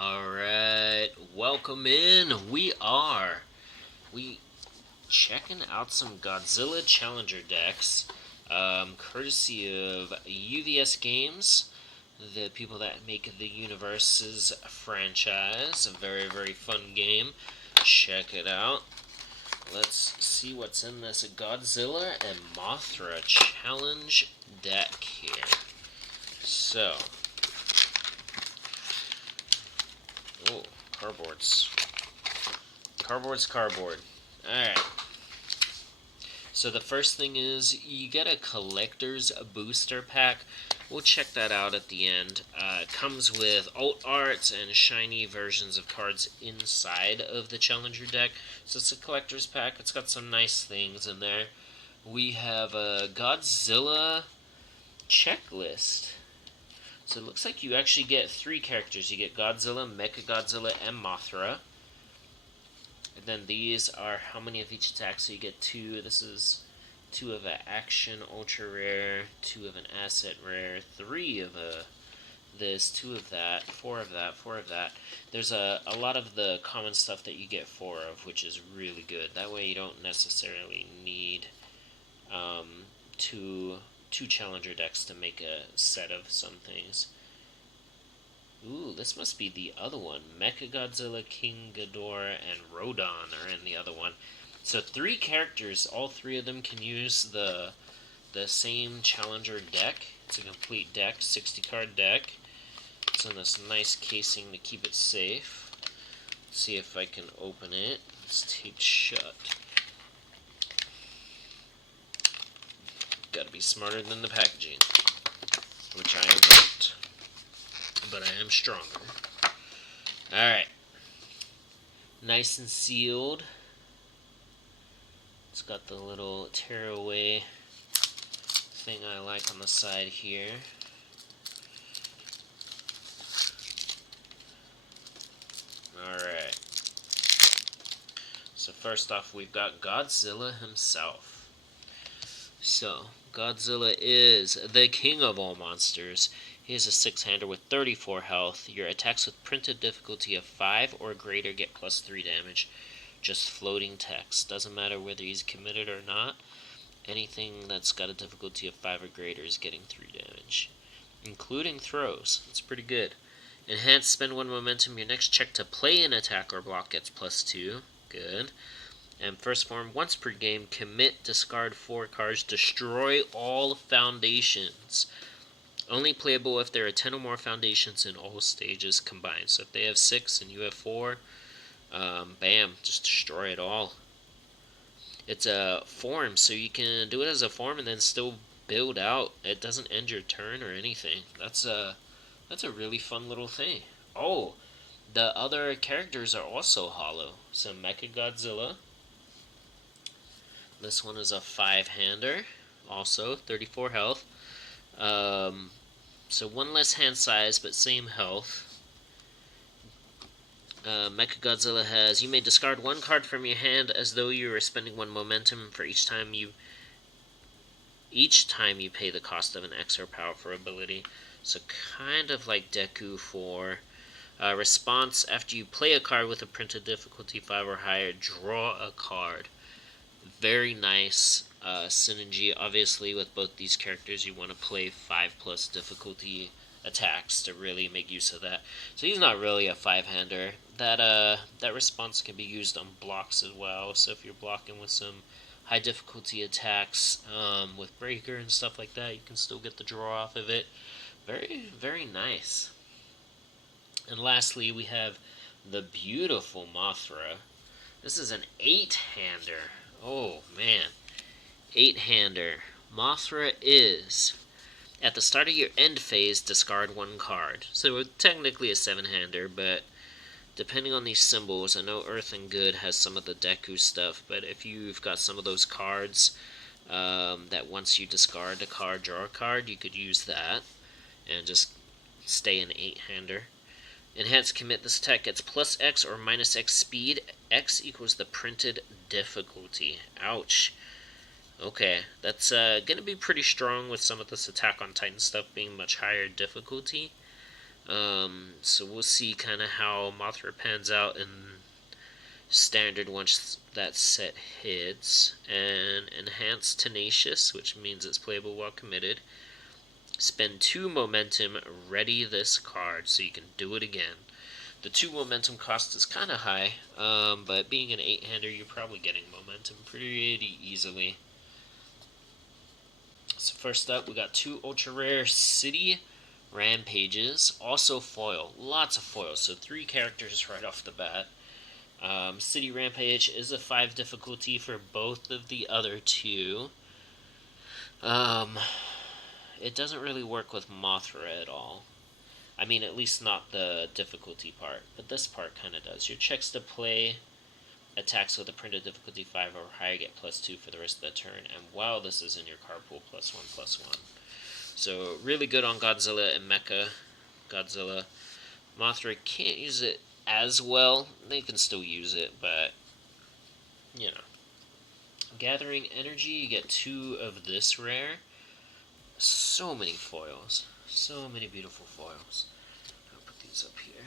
Alright, welcome in. We checking out some Godzilla Challenger decks, courtesy of UVS Games, the people that make the Universus franchise. A very, very fun game. Check it out. Let's see what's in this Godzilla and Mothra Challenge deck here. So, oh, cardboards. Cardboard. Alright. So the first thing is you get a collector's booster pack. We'll check that out at the end. It comes with alt arts and shiny versions of cards inside of the Challenger deck. So it's a collector's pack. It's got some nice things in there. We have a Godzilla checklist. So it looks like you actually get 3 characters. You get Godzilla, Mechagodzilla, and Mothra. And then these are how many of each attack. So you get 2. This is 2 of an action ultra rare, 2 of an asset rare, 3 of this, 2 of that, 4 of that, 4 of that. There's a lot of the common stuff that you get 4 of, which is really good. That way you don't necessarily need two challenger decks to make a set of some things. Ooh, this must be the other one. Mechagodzilla, King Ghidorah, and Rodan are in the other one. So 3 characters, all 3 of them can use the same challenger deck. It's a complete deck, 60-card deck. It's in this nice casing to keep it safe. Let's see if I can open it. It's taped shut. Gotta be smarter than the packaging, which I am not. But I am stronger. Alright. Nice and sealed. It's got the little tearaway thing I like on the side here. Alright. So first off, we've got Godzilla himself. So, Godzilla is the king of all monsters. He is a 6-hander with 34 health. Your attacks with printed difficulty of 5 or greater get plus 3 damage. Just floating text. Doesn't matter whether he's committed or not. Anything that's got a difficulty of 5 or greater is getting 3 damage. Including throws. That's pretty good. Enhanced, spend 1 momentum. Your next check to play an attack or block gets plus 2. Good. And first form, once per game, commit, discard 4 cards, destroy all foundations. Only playable if there are 10 or more foundations in all stages combined. So if they have 6 and you have 4, bam, just destroy it all. It's a form, so you can do it as a form and then still build out. It doesn't end your turn or anything. That's a really fun little thing. Oh, the other characters are also hollow. So Mechagodzilla. This one is a 5-hander, also 34 health. So 1 less hand size, but same health. Mechagodzilla has, you may discard 1 card from your hand as though you were spending 1 momentum for each time you pay the cost of an X or powerful ability. So kind of like Deku 4. Response, after you play a card with a printed difficulty 5 or higher, draw a card. Very nice synergy. Obviously, with both these characters, you want to play 5+ difficulty attacks to really make use of that. So he's not really a 5-hander. That response can be used on blocks as well. So if you're blocking with some high difficulty attacks with breaker and stuff like that, you can still get the draw off of it. Very, very nice. And lastly, we have the beautiful Mothra. This is an 8-hander. Oh, man. 8-hander. Mothra is, at the start of your end phase, discard 1 card. So technically a 7-hander, but depending on these symbols, I know Earth and Good has some of the Deku stuff, but if you've got some of those cards that once you discard a card, draw a card, you could use that and just stay an 8-hander. Enhanced commit, this attack gets plus X or minus X speed. X equals the printed difficulty. Ouch. Okay, that's going to be pretty strong with some of this Attack on Titan stuff being much higher difficulty. So we'll see kind of how Mothra pans out in standard once that set hits. And enhanced tenacious, which means it's playable while committed. Spend 2 momentum, ready this card so you can do it again. The 2 momentum cost is kind of high, but being an 8-hander, you're probably getting momentum pretty easily. So first up, we got 2 ultra rare city rampages, also foil, lots of foil, so 3 characters right off the bat. City Rampage is a 5 difficulty for both of the other 2. It doesn't really work with Mothra at all. I mean, at least not the difficulty part, but this part kind of does. Your checks to play attacks with a printed difficulty 5 or higher get +2 for the rest of the turn, and while this is in your card pool, +1/+1. So, really good on Godzilla and Mecha Godzilla. Mothra can't use it as well. They can still use it, but, you know. Gathering Energy, you get 2 of this rare. So many foils. So many beautiful foils. I'll put these up here.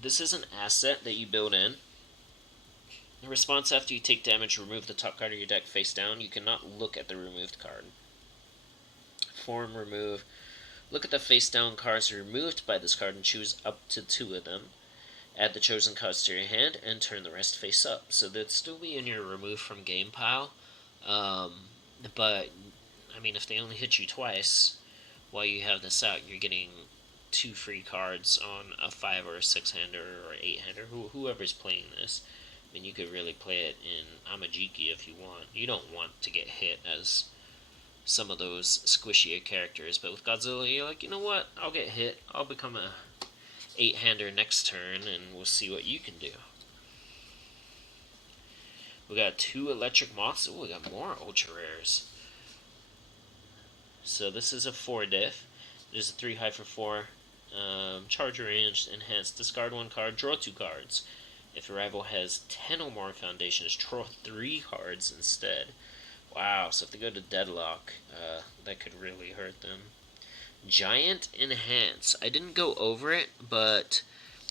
This is an asset that you build in. In response, after you take damage, remove the top card of your deck face down. You cannot look at the removed card. Form remove. Look at the face down cards removed by this card and choose up to 2 of them. Add the chosen cards to your hand and turn the rest face up. So they'd still be in your remove from game pile. But, I mean, if they only hit you twice while you have this out, you're getting 2 free cards on a 5 or a 6-hander or 8-hander, whoever's playing this. I mean, you could really play it in Amajiki if you want. You don't want to get hit as some of those squishier characters, but with Godzilla, you're like, you know what? I'll get hit. I'll become a 8-hander next turn, and we'll see what you can do. We got 2 electric moths. Oh, we got more ultra rares. So this is a 4 diff. There's a 3 high for 4. Charge range, enhanced. Discard 1 card, draw 2 cards. If your rival has 10 or more foundations, draw 3 cards instead. Wow, so if they go to deadlock, that could really hurt them. Giant enhance. I didn't go over it, but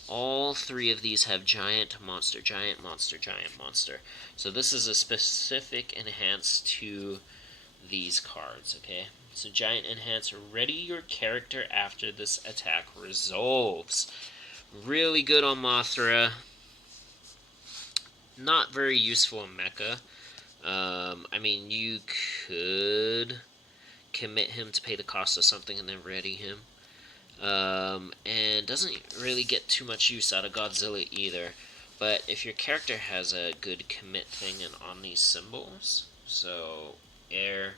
all 3 of these have giant monster, giant monster, giant monster. So this is a specific enhance to these cards, okay? So giant enhance, ready your character after this attack resolves. Really good on Mothra. Not very useful in Mecha. I mean, you could commit him to pay the cost of something and then ready him. And doesn't really get too much use out of Godzilla either. But if your character has a good commit thing and on these symbols, so air,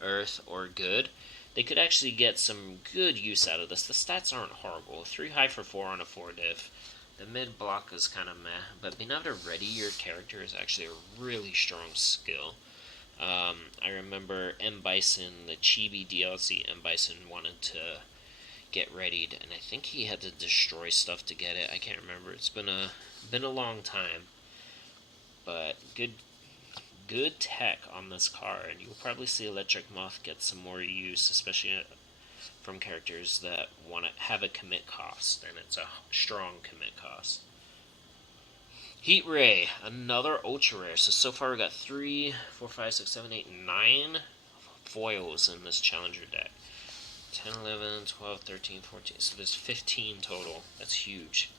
earth, or good, they could actually get some good use out of this. The stats aren't horrible. 3 high for 4 on a 4 diff. The mid block is kind of meh, but being able to ready your character is actually a really strong skill. I remember M. Bison, the Chibi DLC, M. Bison wanted to get readied, and I think he had to destroy stuff to get it. I can't remember. It's been a long time, but good tech on this card. You'll probably see Electric Moth get some more use, especially from characters that want to have a commit cost, and it's a strong commit cost. Heat Ray, another ultra rare. So far we got 3, 4, 5, 6, 7, 8, 9 foils in this challenger deck. 10, 11, 12, 13, 14. So there's 15 total. That's huge.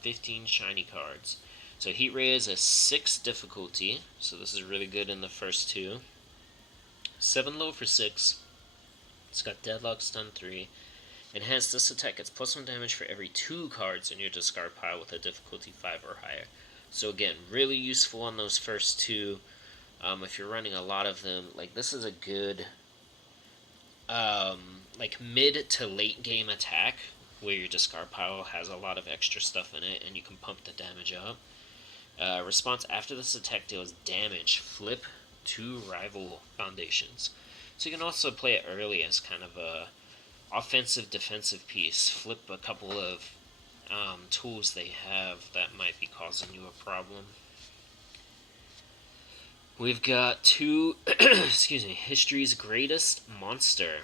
15 shiny cards. So Heat Ray is a 6 difficulty. So this is really good in the first 2. 7 low for 6. It's got Deadlock, Stun 3. Enhance this attack gets +1 damage for every 2 cards in your discard pile with a difficulty 5 or higher. So again, really useful on those first 2. If you're running a lot of them, like this is a good like mid to late game attack where your discard pile has a lot of extra stuff in it and you can pump the damage up. Response after this attack deals damage, flip 2 rival foundations. So you can also play it early as kind of a offensive defensive piece. Flip a couple of tools they have that might be causing you a problem. We've got 2 excuse me, History's Greatest Monster.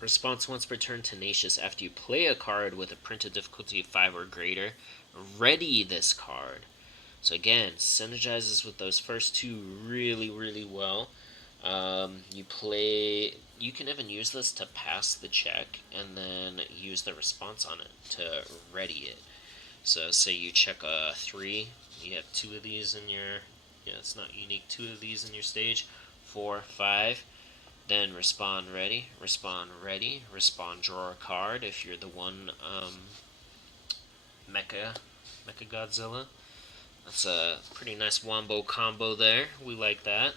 Response once per turn, Tenacious. After you play a card with a printed difficulty of 5 or greater, ready this card. So again, synergizes with those first two really, really well. You can even use this to pass the check and then use the response on it to ready it. So say you check a 3, you have 2 of these in your, it's not unique, 2 of these in your stage, 4, 5, then respond ready, draw a card if you're the one Mecha Godzilla. That's a pretty nice wombo combo there. We like that.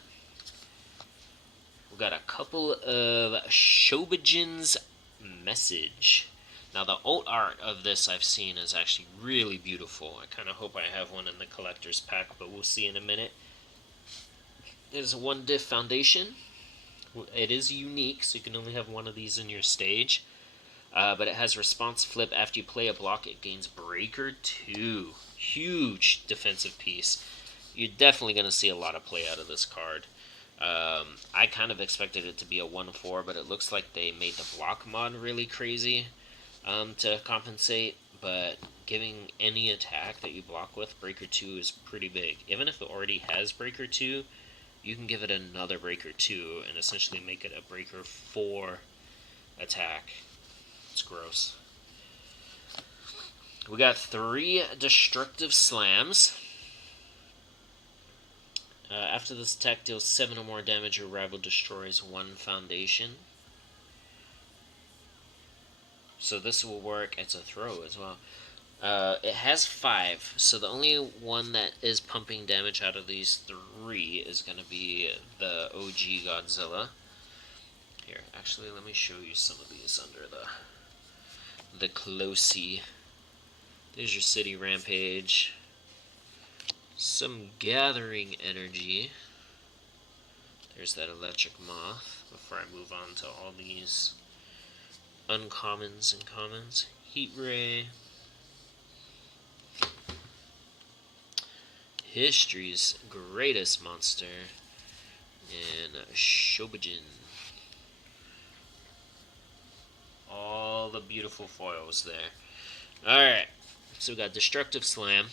We've got a couple of Shobijin's Message. Now the alt art of this I've seen is actually really beautiful. I kind of hope I have one in the collector's pack, but we'll see in a minute. There's a 1 diff foundation. It is unique, so you can only have one of these in your stage. But it has response flip. After you play a block, it gains Breaker 2. Huge defensive piece. You're definitely going to see a lot of play out of this card. I kind of expected it to be a 1-4, but it looks like they made the block mod really crazy to compensate. But giving any attack that you block with Breaker 2 is pretty big. Even if it already has Breaker 2, you can give it another Breaker 2 and essentially make it a Breaker 4 attack. It's gross. We got 3 Destructive Slams. After this attack deals 7 or more damage, your rival destroys 1 foundation. So this will work as a throw as well. It has 5, so the only one that is pumping damage out of these 3 is going to be the OG Godzilla. Here, actually, let me show you some of these under the closey. There's your City Rampage. Some Gathering Energy. There's that Electric Moth. Before I move on to all these uncommons and commons. Heat Ray. History's greatest monster. And Shobijin. All the beautiful foils there. Alright, so we got Destructive Slam.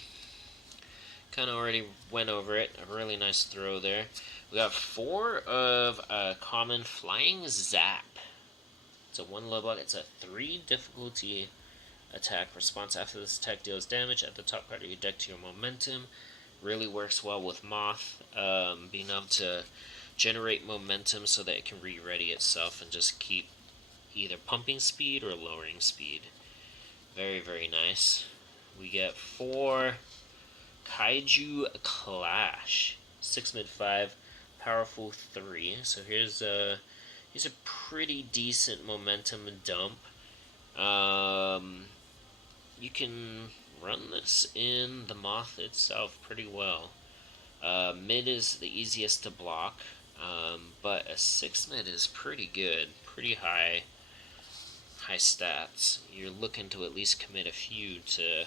Kind of already went over it. A really nice throw there. We got 4 of common Flying Zap. It's a 1 low block. It's a 3 difficulty attack. Response after this attack deals damage at the top card of your deck to your momentum. Really works well with Moth. Being able to generate momentum so that it can re-ready itself and just keep either pumping speed or lowering speed. Very, very nice. We get 4 Kaiju Clash. 6 mid 5, powerful 3. So here's a pretty decent momentum dump. You can run this in the Moth itself pretty well. Mid is the easiest to block, but a 6 mid is pretty good, pretty high stats. You're looking to at least commit a few to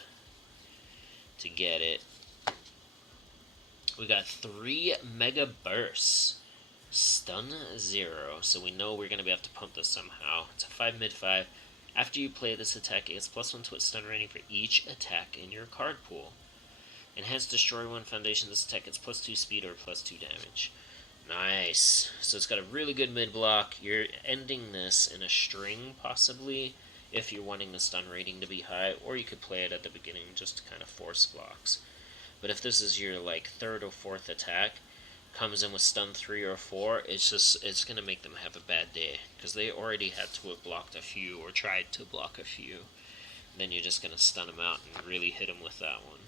get it. We got 3 Mega Bursts. Stun 0, so we know we're going to be able to pump this somehow. It's a 5 mid 5. After you play this attack, it gets +1 to its stun rating for each attack in your card pool. Enhanced Destroy 1 Foundation, this attack gets +2 speed or +2 damage. Nice. So it's got a really good mid block. You're ending this in a string, possibly, if you're wanting the stun rating to be high, or you could play it at the beginning just to kind of force blocks. But if this is your 3rd or 4th attack, comes in with stun 3 or 4, it's going to make them have a bad day, because they already had to have blocked a few or tried to block a few. Then you're just going to stun them out and really hit them with that one.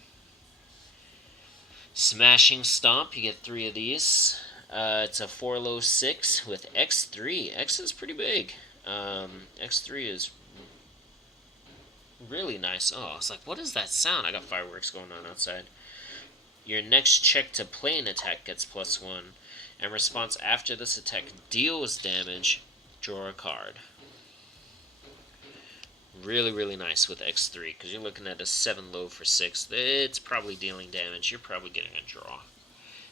Smashing Stomp, you get 3 of these. It's a 4 low 6 with X3. X is pretty big. X3 is really nice. Oh, it's like, what is that sound? I got fireworks going on outside. Your next check to play an attack gets +1. And response after this attack deals damage, draw a card. Really, really nice with X3, because you're looking at a 7 low for 6. It's probably dealing damage. You're probably getting a draw.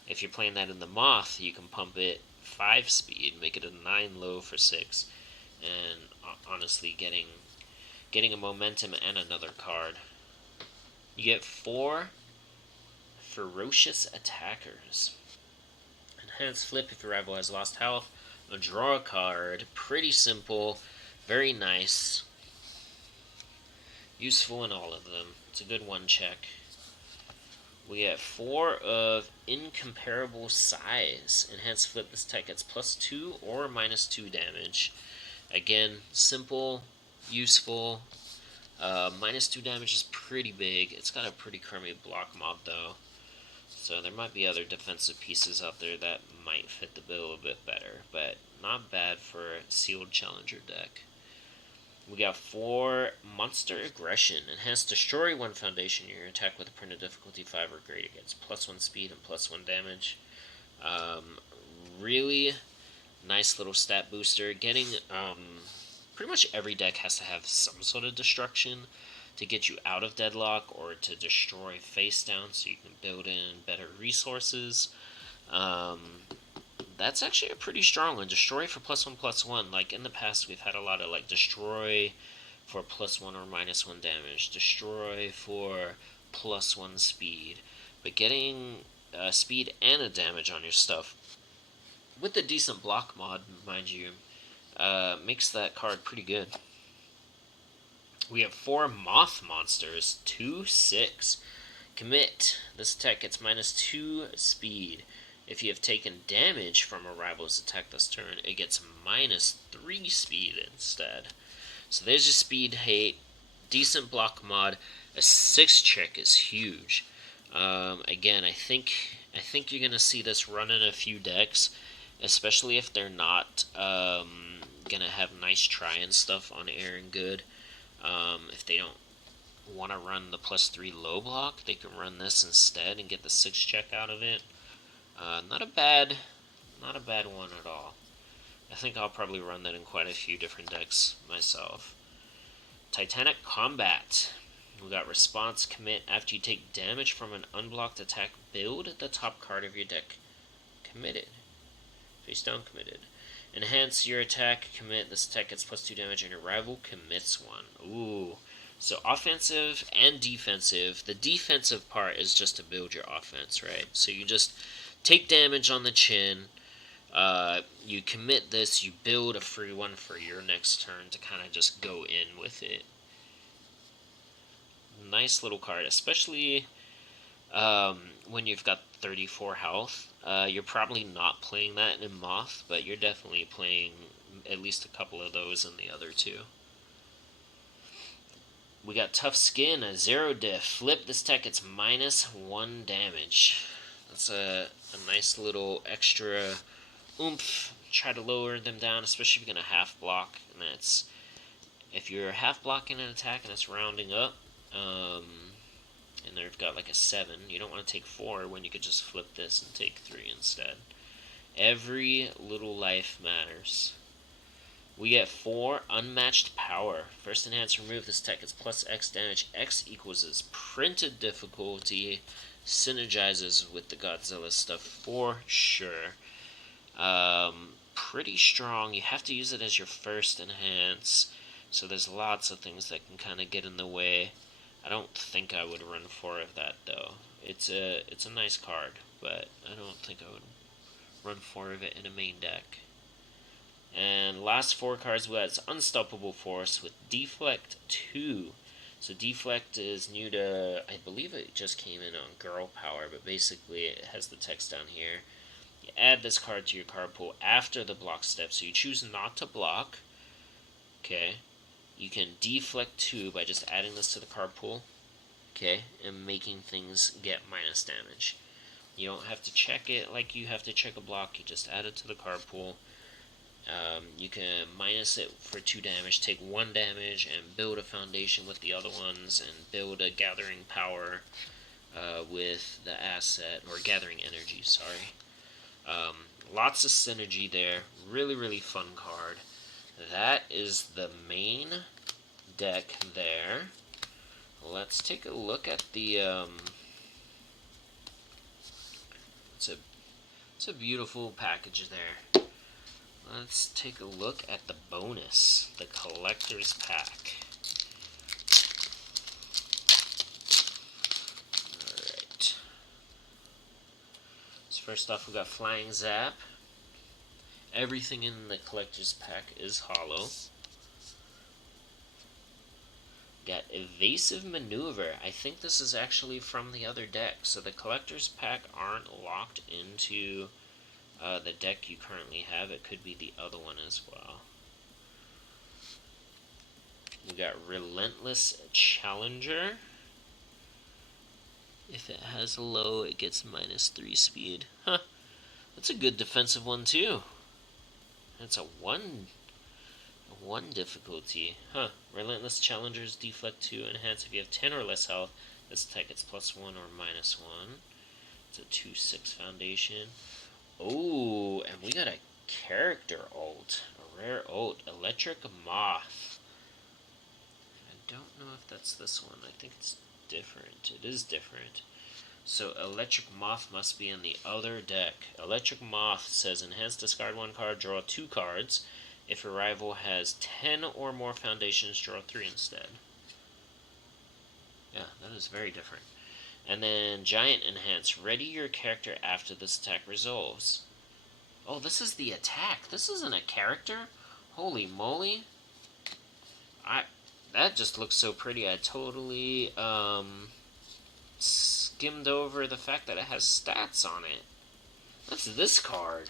If you're playing that in the Moth, you can pump it 5 speed, make it a 9 low for 6. And honestly, getting a momentum and another card. You get 4 ferocious attackers. Enhanced flip if your rival has lost health. Draw a card. Pretty simple. Very nice. Useful in all of them. It's a good one check. We get 4 of incomparable size. Enhanced flip, this tech gets +2 or -2 damage. Again, simple, useful. -2 damage is pretty big. It's got a pretty crummy block mod though. So there might be other defensive pieces out there that might fit the bill a bit better, but not bad for a sealed challenger deck. We got 4 monster aggression. Enhanced destroy 1 foundation. Your attack with a printed difficulty 5 or greater gets +1 speed and +1 damage. Really nice little stat booster. Getting pretty much every deck has to have some sort of destruction to get you out of deadlock or to destroy face down so you can build in better resources. That's actually a pretty strong one. Destroy for +1/+1. Like in the past, we've had a lot of like destroy for +1 or -1 damage. Destroy for +1 speed. But getting speed and a damage on your stuff with a decent block mod, mind you, makes that card pretty good. We have 4 moth monsters, 2/6. Commit. This attack gets -2 speed. If you have taken damage from a rival's attack this turn, it gets -3 speed instead. So there's your speed hate. Decent block mod. A 6 check is huge. Again, I think you're gonna see this run in a few decks, especially if they're not gonna have nice try and stuff on air and good. If they don't want to run the +3 low block, they can run this instead and get the 6 check out of it. Not a bad one at all. I think I'll probably run that in quite a few different decks myself. Titanic Combat. We got response commit. After you take damage from an unblocked attack, build the top card of your deck. Committed. Face down, committed. Enhance your attack, commit. This attack gets +2 damage and your rival commits 1. Ooh. So offensive and defensive. The defensive part is just to build your offense, right? So you just take damage on the chin. You commit this. You build a free one for your next turn to kind of just go in with it. Nice little card, especially when you've got 34 health. You're probably not playing that in Moth, but you're definitely playing at least a couple of those in the other two. We got Tough Skin, a 0 diff. Flip this tech, it's -1 damage. That's a nice little extra oomph. Try to lower them down, especially if you're going to half block. And that's, if you're half blocking an attack and it's rounding up, and they've got like a 7, you don't want to take 4 when you could just flip this and take 3 instead. Every little life matters. We get 4 unmatched power. First enhance, remove this tech, it's +X damage. X equals its printed difficulty. Synergizes with the Godzilla stuff for sure. Pretty strong. You have to use it as your first enhance. So there's lots of things that can kind of get in the way. I don't think I would run 4 of that though. It's a nice card, but I don't think I would run 4 of it in a main deck. And last 4 cards we got Unstoppable Force with Deflect 2. So Deflect is new to, I believe it just came in on Girl Power, but basically it has the text down here. You add this card to your card pool after the block step, so you choose not to block. Okay. You can deflect 2 by just adding this to the card pool. Okay, and making things get minus damage. You don't have to check it like you have to check a block, you just add it to the card pool. You can minus it for 2 damage, take 1 damage, and build a foundation with the other ones, and build a gathering power with the asset, or gathering energy, sorry. Lots of synergy there. Really, really fun card. That is the main deck there. Let's take a look at the, it's a beautiful package there. Let's take a look at the bonus, the collector's pack. Alright. So first off, we got Flying Zap. Everything in the collector's pack is hollow. Got Evasive Maneuver. I think this is actually from the other deck. So the collector's pack aren't locked into the deck you currently have. It could be the other one as well. We got Relentless Challenger. If it has low, it gets -3 speed. Huh. That's a good defensive one too. That's a one difficulty. Huh. Relentless Challenger's deflect 2 enhance if you have 10 or less health. This attack gets +1 or -1. It's a 2/6 foundation. Oh, and we got a character ult. A rare ult. Electric Moth. I don't know if that's this one. I think it's different. It is different. So Electric Moth must be in the other deck. Electric Moth says enhance, discard 1 card, draw 2 cards. If your rival has 10 or more foundations, draw 3 instead. Yeah, that is very different. And then Giant Enhance. Ready your character after this attack resolves. Oh, this is the attack. This isn't a character? Holy moly. That just looks so pretty. I totally skimmed over the fact that it has stats on it. That's this card.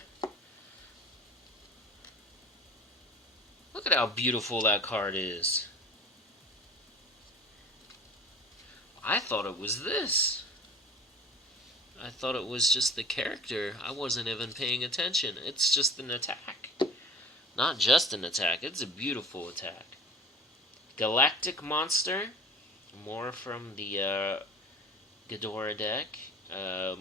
Look at how beautiful that card is. I thought it was this. I thought it was just the character. I wasn't even paying attention. It's just an attack. Not just an attack. It's a beautiful attack. Galactic Monster. More from the Ghidorah deck.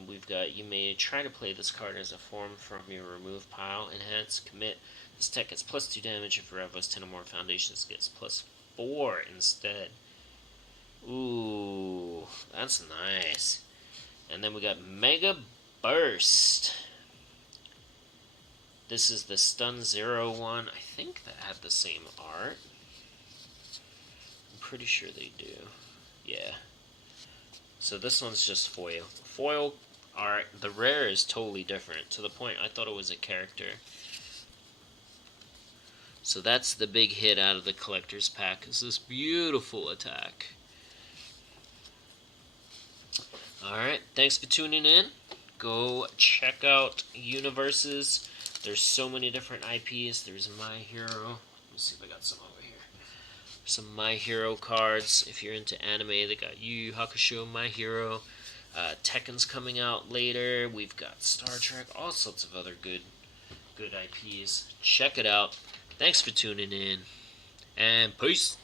We've got, you may try to play this card as a form from your remove pile. Enhance, commit. This tech gets +2 damage. If your rival has 10 or more foundations, it gets +4 instead. Ooh, that's nice. And then we got Mega Burst. This is the Stun 0 one. I think that have the same art. I'm pretty sure they do. Yeah. So this one's just foil. Foil art. The rare is totally different. To the point I thought it was a character. So that's the big hit out of the collector's pack, is this beautiful attack. Alright, thanks for tuning in. Go check out Universus. There's so many different IPs. There's My Hero. Let's see if I got some over here. Some My Hero cards. If you're into anime, they got Yu Yu Hakusho, My Hero. Tekken's coming out later. We've got Star Trek. All sorts of other good IPs. Check it out. Thanks for tuning in. And peace.